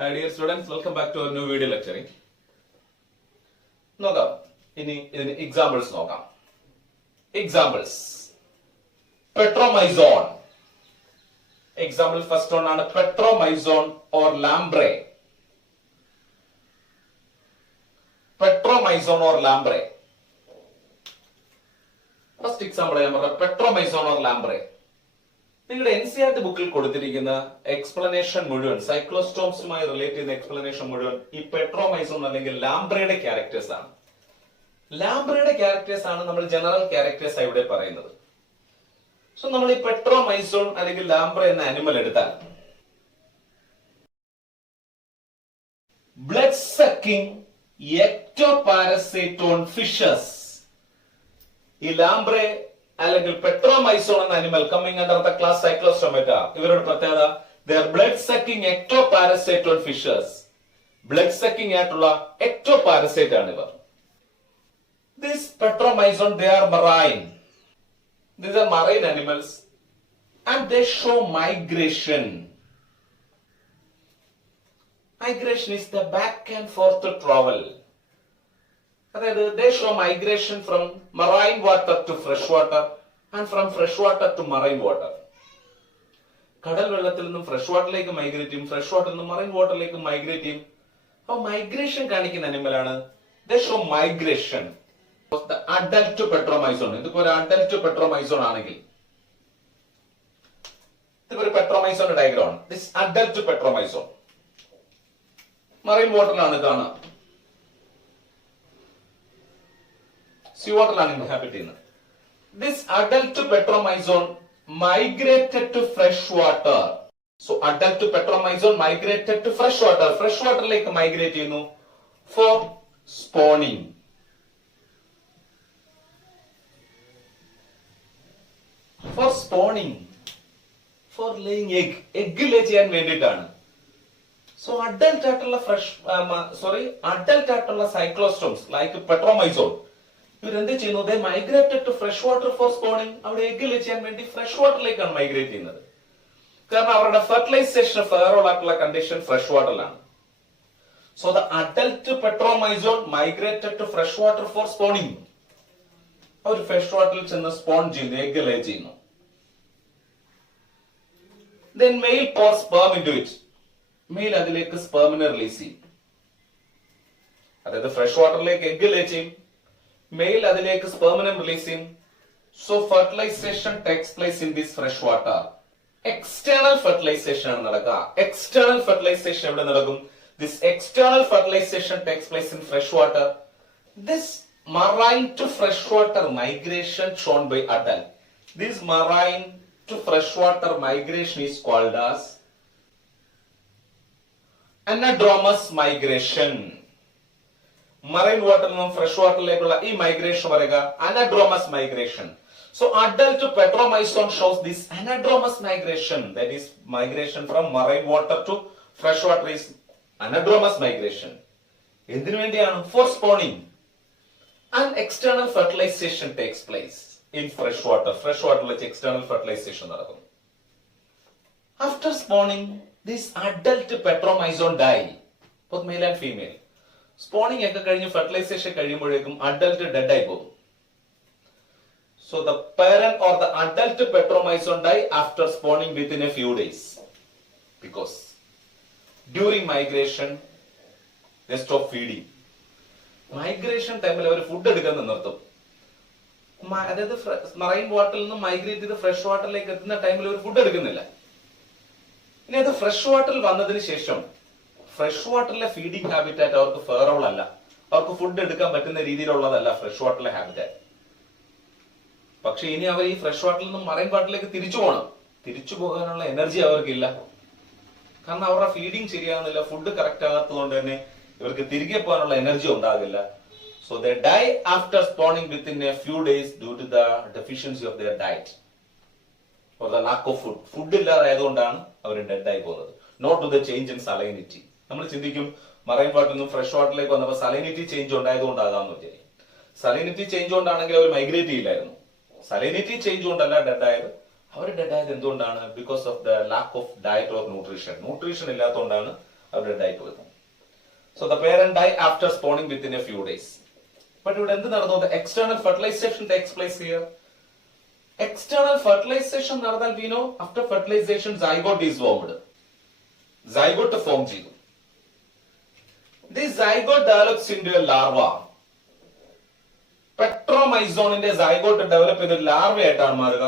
Hi dear students, welcome back to our new video lecturing. നോക്കാം ഇനി ഇതിന് examples നോക്കാം. എക്സാമ്പിൾസ് പെട്രോമൈസോൺ. എക്സാമ്പിൾ ഫസ്റ്റ് വൺ ആണ് പെട്രോമൈസോൺ ഓർ ലാംബ്രെ. പെട്രോമൈസോൺ ഓർ ലാംബ്രെ. ഫസ്റ്റ് എക്സാമ്പിൾ ഞാൻ പറഞ്ഞ പെട്രോമൈസോൺ ഓർ ലാംബ്രെ. നിങ്ങളുടെ NCERT ബുക്കിൽ കൊടുത്തിരിക്കുന്ന എക്സ്പ്ലനേഷൻ മുഴുവൻ സൈക്ലോസ്റ്റോംസുമായി റിലേറ്റ് ചെയ്യുന്ന എക്സ്പ്ലനേഷൻ മുഴുവൻ ഈ പെട്രോമൈസോൺ അല്ലെങ്കിൽ ലാംബ്രയുടെ ക്യാരക്ടേഴ്സ് ആണ്. ലാംബ്രയുടെ ക്യാരക്ടേഴ്സ് ആണ് നമ്മൾ ജനറൽ ക്യാരക്ടേഴ്സ് ഇവിടെ പറയുന്നത്. സോ നമ്മൾ ഈ പെട്രോമൈസോൺ അല്ലെങ്കിൽ ലാംബ്ര എന്ന അനിമൽ എടുത്താൽ blood sucking ectoparasite on fishes. ഈ ലാംബ്രെ അല്ലെങ്കിൽ പെട്രോമൈസോൺ എന്ന animal coming under the class Cyclostomata. ഇവരുടെ പ്രത്യേകത their blood sucking ectoparasite on fishes. Blood sucking ആയിട്ടുള്ള എക്ടോപാരസൈറ്റ് ആണ് ഇവർ. This petromyzon, they are marine. These are marine animals and they show migration. Migration is the back and forth travel. They show migration from marine water to fresh water and from fresh water to marine water. കടൽ വെള്ളത്തിൽ നിന്നും fresh വാട്ടറിലേക്ക് migrate ചെയ്യും, fresh വാട്ടറിൽ നിന്നും marine വാട്ടറിലേക്ക് migrate ചെയ്യും. അപ്പൊ മൈഗ്രേഷൻ കാണിക്കുന്ന അനിമലാണ്. They show migration. Adult Petromyzon. ഇതിപ്പോ ഒരു അഡൽട്ട് പെട്രോമൈസോൺ ആണെങ്കിൽ ഇതിപ്പോ ഒരു പെട്രോമൈസോൺ ഡയഗ്രാം ആണ്. ദിസ് അഡൽട്ട് പെട്രോമൈസോൺ മറൈൻ വാട്ടറിലാണ് കാണുക. സീ വാട്ടറിലാണ് ഇൻഹാബിറ്റ് ചെയ്യുന്നത്. This adult Petromyzon migrated to fresh water. So adult Petromyzon migrated to fresh water. Fresh വാട്ടറിലേക്ക് മൈഗ്രേറ്റ് ചെയ്യുന്നു for spawning. For spawning, for laying egg. Egg lay ചെയ്യാൻ വേണ്ടിയിട്ടാണ്. So adult ആയിട്ടുള്ള സൈക്ലോസ്റ്റോംസ് like Petromyzon ഇവരെന്ത് ചെയ്യുന്നു? They migrated to fresh water for spawning. അവിടെ egg lay ചെയ്യാൻ വേണ്ടി ഫ്രഷ് വാട്ടറിലേക്കാണ് മൈഗ്രേറ്റ് ചെയ്യുന്നത്. കാരണം അവരുടെ ഫെർട്ടിലൈസേഷൻ ഫെയറോൾ ആയിട്ടുള്ള കണ്ടീഷൻ ഫ്രഷ് വാട്ടറിലാണ്. So the adult Petromyzon migrated to fresh water for spawning. അവർ ഫ്രഷ് വാട്ടറിൽ ചെന്ന് സ്പോൺ ചെയ്യുന്നു, എഗ് ലേ ചെയ്യുന്നു. Then male pour sperm into it. Male അതിലേക്ക് സ്പെർമിനെ റിലീസ് ചെയ്യും. അതായത് ഫ്രഷ് വാട്ടറിലേക്ക് എഗ് ലേ ചെയ്യും, മെയിൽ അതിലേക്ക് സ്പെർമിനെ റിലീസ് ചെയ്യും. So fertilisation takes place in this fresh water. External fertilisation ആണ് നടക്കുക. എക്സ്റ്റേണൽ ഫെർട്ടിലൈസേഷൻ എവിടെ നടക്കും? This external fertilisation takes place in fresh water. This marine to freshwater migration shown by adult. This marine to freshwater migration is called as anadromous migration. Marine water from fresh water lekula ee migration varega anadromous migration. So adult petromyzon shows this anadromous migration, that is migration from marine water to fresh water is anadromous migration. എന്തിനു വേണ്ടിയാണ്? For spawning. And external fertilization takes place in fresh water. Fresh water like external fertilization നടക്കും. After spawning, this adult petromyzon die, both male and female. Spawning ഒക്കെ കഴിഞ്ഞ് fertilization കഴിയുമ്പോഴേക്കും adult dead ആയി പോകും. So the parent or the adult petromyzon die after spawning within a few days, because during migration they stop feeding. Migration ടൈമിൽ അവർ food എടുക്കാൻ നിർത്തും. അതായത് marine വാട്ടറിൽ നിന്ന് മൈഗ്രേറ്റ് ചെയ്ത് ഫ്രഷ് വാട്ടറിലേക്ക് എത്തുന്ന ടൈമിൽ അവർ ഫുഡ് എടുക്കുന്നില്ല. ഇനി അത് ഫ്രഷ് വാട്ടറിൽ വന്നതിന് ശേഷം ഫ്രഷ് വാട്ടറിലെ ഫീഡിംഗ് ഹാബിറ്റാറ്റ് അവർക്ക് ഫെയറബിൾ അല്ല. അവർക്ക് ഫുഡ് എടുക്കാൻ പറ്റുന്ന രീതിയിലുള്ളതല്ല ഫ്രഷ് വാട്ടറിലെ ഹാബിറ്റാറ്റ്. പക്ഷെ ഇനി അവർ ഈ ഫ്രഷ് വാട്ടറിൽ നിന്ന് മറൈൻ വാട്ടറിലേക്ക് തിരിച്ചു പോകണം. തിരിച്ചു പോകാനുള്ള എനർജി അവർക്കില്ല. കാരണം അവരുടെ ഫീഡിംഗ് ശരിയാകുന്നില്ല, ഫുഡ് കറക്റ്റ് ആകാത്തതുകൊണ്ട് തന്നെ ഇവർക്ക് തിരികെ പോകാനുള്ള എനർജി ഉണ്ടാകില്ല. So they die after spawning within a few days due to the deficiency of their diet or the lack of food. Food ഇല്ലാതായതുകൊണ്ടാണ് അവർ ഡെഡ് ആയി പോകുന്നത്. Not to the change in salinity. നമ്മൾ ചിന്തിക്കും മറൈൻ വാട്ടറിൽ നിന്നും fresh വാട്ടറിലേക്ക് വന്നപ്പോൾ salinity change ഉണ്ടായതുകൊണ്ടാകാമെന്ന് വിചാരിക്കും. സലൈനിറ്റി ചേഞ്ച് കൊണ്ടാണെങ്കിൽ അവർ മൈഗ്രേറ്റ് ചെയ്യില്ലായിരുന്നു. സലൈനിറ്റി ചേഞ്ച് കൊണ്ടല്ല ഡെഡ് ആയത്. അവർ ഡെഡ് ആയത് എന്തുകൊണ്ടാണ്? Because of the lack of diet or nutrition. Nutrition ഇല്ലാത്തതുകൊണ്ടാണ് അവർ ഡെഡ് ആയിട്ട് വരുന്നു. So the parent die after spawning within a few days. But ഇവിടെ എന്ത് നടന്നു? The external fertilization takes place here. External fertilization നടന്നാൽ we know after fertilization zygote is formed. Zygote form ചെയ്തു. This zygote develops into a larva. പെട്രോമൈസോണിന്റെ zygote develop ചെയ്ത larva ആയിട്ടാണ് മാറുക.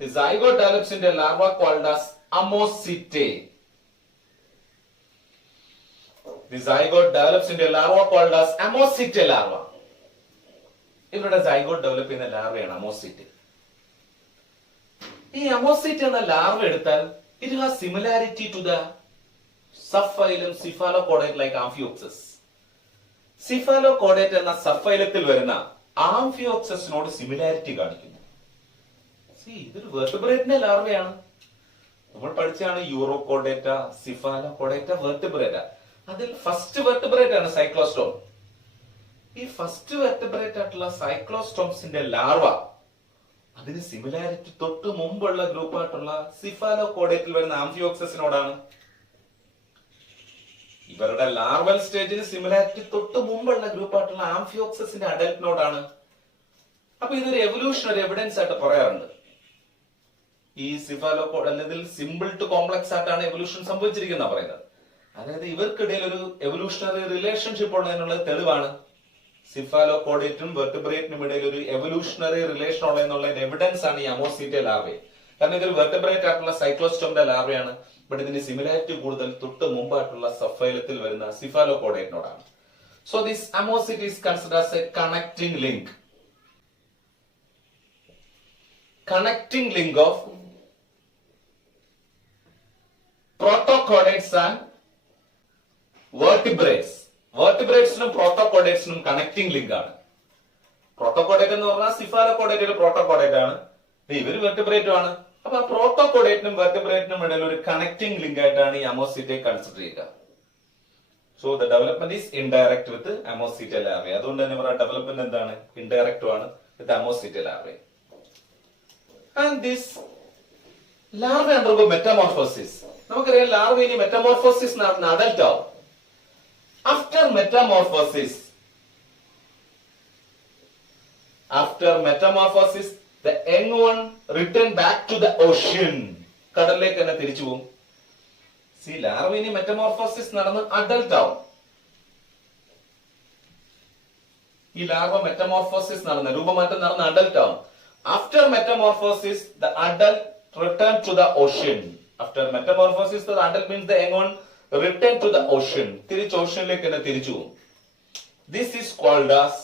The zygote develops into a larva called as amosite. The zygote develops into a larva called as amosite larva. ഇവരുടെ zygote develop ചെയ്യുന്ന ലാർവയാണ് അമോസിറ്റ്. ഈ അമോസിറ്റ് എന്ന larva എടുത്താൽ it has similarity to the subphylum Cephalocordate like Amphioxus. Cephalocordate എന്ന സബ്ഫൈലത്തിൽ വരുന്ന ആംഫിയോക്സസിനോട് similarity കാണിക്കുന്നു. ഇതൊരു വെർട്ടിബ്രേറ്റിന്റെ ലാർവയാണ്. നമ്മൾ പഠിച്ചാണ് യൂറോകോഡേറ്റ, സിഫാലോകോഡേറ്റ, വെർട്ടിബ്രേറ്റ. അതിൽ ഫസ്റ്റ് വെർട്ടിബ്രേറ്റ് ആണ് സൈക്ലോസ്റ്റോം. ഈ ഫസ്റ്റ് വെർട്ടിബ്രേറ്റ് ആയിട്ടുള്ള സൈക്ലോസ്റ്റോംസിന്റെ ലാർവ അതിന് സിമിലാരിറ്റി തൊട്ട് മുമ്പുള്ള ഗ്രൂപ്പായിട്ടുള്ള സിഫാലോകോഡേറ്റിൽ വരുന്ന ആംഫിയോക്സസിനോടാണ്. ഇവരുടെ ലാർവൽ സ്റ്റേജിന് സിമിലാരിറ്റി തൊട്ട് മുമ്പുള്ള ഗ്രൂപ്പായിട്ടുള്ള ആംഫിയോക്സസിന്റെ അഡൽറ്റിനോടാണ്. അപ്പൊ ഇതൊരു എവല്യൂഷണറി എവിഡൻസ് ആയിട്ട് പറയാറുണ്ട്. ഈ സിഫാലോകോഡ് അല്ലെങ്കിൽ സിമ്പിൾ ടു കോംപ്ലക്സ് ആയിട്ടാണ് എവല്യൂഷൻ സംഭവിച്ചിരിക്കുന്ന പറയുന്നത്. അതായത് ഇവർക്കിടയിൽ ഒരു എവല്യൂഷണറി റിലേഷൻഷിപ്പ് ഉള്ളതിനുള്ള തെളിവാണ് സിഫാലോകോഡേറ്റും വെർട്ടിബ്രേറ്റിനും ഇടയിൽ ഒരു എവല്യൂഷണറി റിലേഷൻ ഉള്ളതെന്നുള്ള എവിഡൻസ് ആണ് ഈ അമോസിറ്റെ ലാർവേ. കാരണം ഇതൊരു വെർട്ടിബ്രേറ്റ് ആയിട്ടുള്ള സൈക്ലോസ്റ്റോമിന്റെ ലാർവയാണ്. ബട്ട് ഇതിന് സിമിലാരിറ്റി കൂടുതൽ തൊട്ട് മുമ്പായിട്ടുള്ള സബ്ഫൈലത്തിൽ വരുന്ന സിഫാലോകോഡേറ്റിനോടാണ്. So this ammocoete is considered as a connecting link. Connecting link of protochordates and vertebrates. Vertebrates-നും protochordates-നും കണക്ടിംഗ് ലിങ്ക് ആണ്. പ്രോട്ടോകോഡേറ്റ് എന്ന് പറഞ്ഞാൽ സിഫാലോകോഡേറ്റ് ഒരു പ്രോട്ടോകോഡേറ്റ് ആണ്. ഇവര് വെർട്ടിബ്രേറ്റും ആണ്. അപ്പൊ ആ പ്രോട്ടോകോഡേറ്റിനും വെർട്ടിബ്രേറ്റിനും ഇടയിൽ ഒരു കണക്ടിംഗ് ലിങ്ക് ആയിട്ടാണ് ഈ അമോസിറ്റെ കൺസിഡർ ചെയ്യുക. So the development is indirect with ammocoete larvae. അതുകൊണ്ട് തന്നെ ഇവരുടെ ഡെവലപ്മെന്റ് എന്താണ്? ഇൻഡയറക്റ്റും ആണ് with ammocoete larvae. And this larvae undergo metamorphosis. നമുക്കറിയാം ലാർവ ഇനി മെറ്റമോർഫോസിസ് നടന്ന അഡൽട്ട് ആവും. After metamorphosis, the young one return back to the ocean. കടലിലേക്ക് തന്നെ തിരിച്ചു പോകും. ലാർവ ഇനി മെറ്റമോർഫോസിസ് നടന്ന് അഡൽട്ട് ആവും. ഈ ലാർവ മെറ്റമോർഫോസിസ് നടന്ന് രൂപമാറ്റം നടന്ന് അഡൽട്ട് ആവും. After metamorphosis, the adult return to the ocean. After metamorphosis, the adult means the young one return to the ocean. തിരിച്ച് ഓഷ്യനിലേക്ക് തന്നെ തിരിച്ചു പോകും. This is called as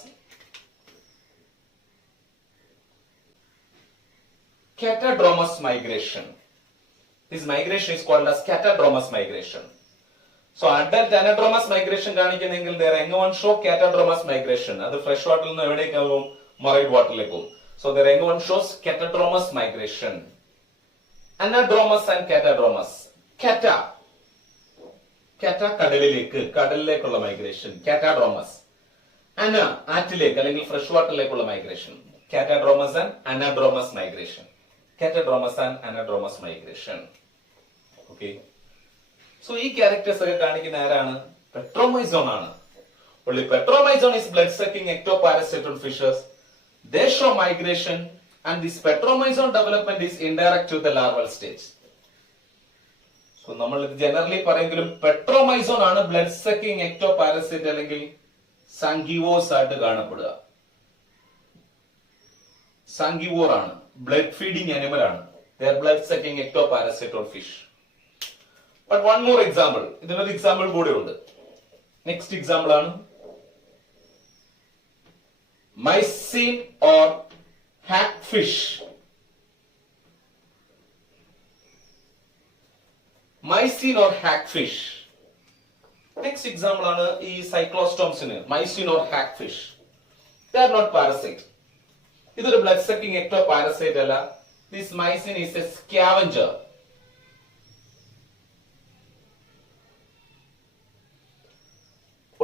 catadromous migration. This migration is called as catadromous migration. So adult anadromous migration കാണിക്കുന്നെങ്കിൽ their young one show catadromous migration. അത് fresh വാട്ടറിൽ നിന്ന് എവിടേക്ക് പോകും? Marine വാട്ടറിലേക്ക് പോകും. So the young one shows catadromous migration. Anadromous and catadromous. Cata കടലിലേക്കുള്ള migration catadromous. ആറ്റിലേക്ക് അല്ലെങ്കിൽ fresh വാട്ടറിലേക്കുള്ള migration catadromous and anadromous migration. Catadromous and anadromous migration. Okay. So ഈ ക്യാരക്ടേഴ്സ് ഒക്കെ കാണിക്കുന്ന ആരാണ്? പെട്രോമൈസോൺ ആണ്. Only petromyzon is blood sucking ectoparasitoid fishes. They show migration and this petromyzon development is indirect to the larval stage. So നമ്മൾ ഇത് generally പറയുമെങ്കിലും പെട്രോമൈസോൺ ആണ് blood sucking ectoparasite അല്ലെങ്കിൽ സാങ്കിവോസ് ആയിട്ട് കാണപ്പെടുക. സാങ്കിവോർ ആണ്, ബ്ലഡ് ഫീഡിംഗ് അനിമൽ ആണ്. They are blood sucking ectoparasitoid fish. But one more example. ഇതിനൊരു example കൂടെ ഉണ്ട്. നെക്സ്റ്റ് എക്സാമ്പിൾ ആണ് mycene or hackfish. Mycene or hackfish. Next example ആണ് ഈ സൈക്ലോസ്റ്റോംസിന് mycene or hackfish. They are not parasite. ഇതൊരു blood sucking ectoparasite അല്ല. This mycene is a scavenger.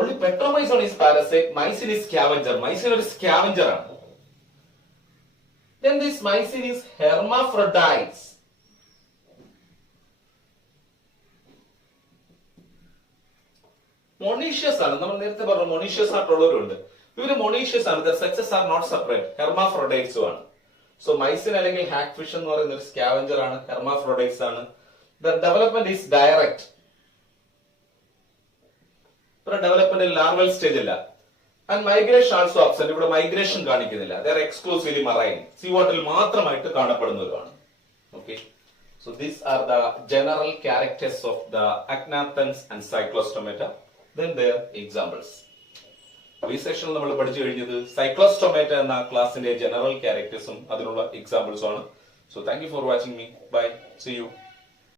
Only petromyzon is parasite, mycene is scavenger. Mycene is scavenger. Then this mycene is hermaphrodites. Monoecious ആണ്. നമ്മൾ നേരത്തെ പറഞ്ഞു monoecious ആയിട്ടുള്ളവരുണ്ട്. ഇവര് monoecious ആണ്. Sexes are not separate, ഹെർമാഫ്രോഡൈറ്റ്സും ആണ്. So മൈസിൻ അല്ലെങ്കിൽ hack fish എന്ന് പറയുന്ന ഒരു സ്കാവഞ്ചർ ആണ്, ഹെർമാഫ്രോഡൈറ്റ്സ് ആണ്. The development is direct. Development larval stage ഇല്ല. And migration also absent. ഇവിടെ മൈഗ്രേഷൻ കാണിക്കുന്നില്ല. They are exclusively marine, sea വാട്ടറിൽ മാത്രമായിട്ട് കാണപ്പെടുന്നവരാണ്. Okay, so these are the general characters of the acnathans and cyclostomata. Then their examples. ഈ സെഷനിൽ നമ്മൾ പഠിച്ചു കഴിഞ്ഞത് സൈക്ലോസ്റ്റൊമേറ്റ എന്ന ക്ലാസിന്റെ ജനറൽ ക്യാരക്ടേഴ്സും അതിനുള്ള എക്സാമ്പിൾസും ആണ്. So thank you for watching me. Bye, see U.